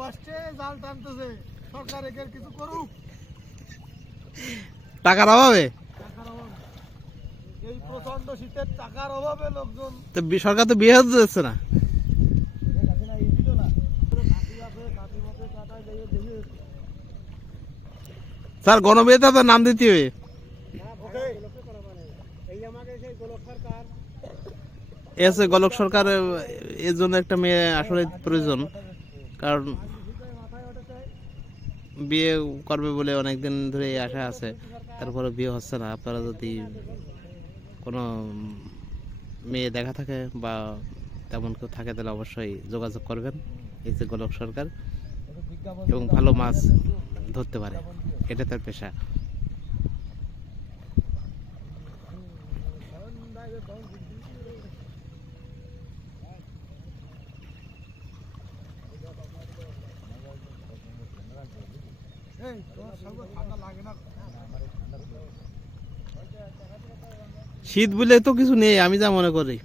কষ্টে জাল টানতেছে, সরকার এর কিছু করুক। টাকার অভাবে, এই প্রচন্ড শীতের টাকার অভাবে লোকজন তো সরকার তো বিয়ে হতে দিচ্ছে না। স্যার গণবিয়েতে তো নাম দিতে হবে। এসে গোলক সরকার, এর জন্য একটা মেয়ে আসলে প্রয়োজন, কারণ বিয়ে করবে বলে অনেকদিন ধরে আশা আছে, তারপরে বিয়ে হচ্ছে না। আপনারা যদি কোনো মেয়ে দেখা থাকে বা তেমন কেউ থাকে তাহলে অবশ্যই যোগাযোগ করবেন। এই যে গোলক সরকার, এবং ভালো মাছ ধরতে পারে, এটা তার পেশা। শীত বলে তো কিছু নেই আমি যা মনে করি।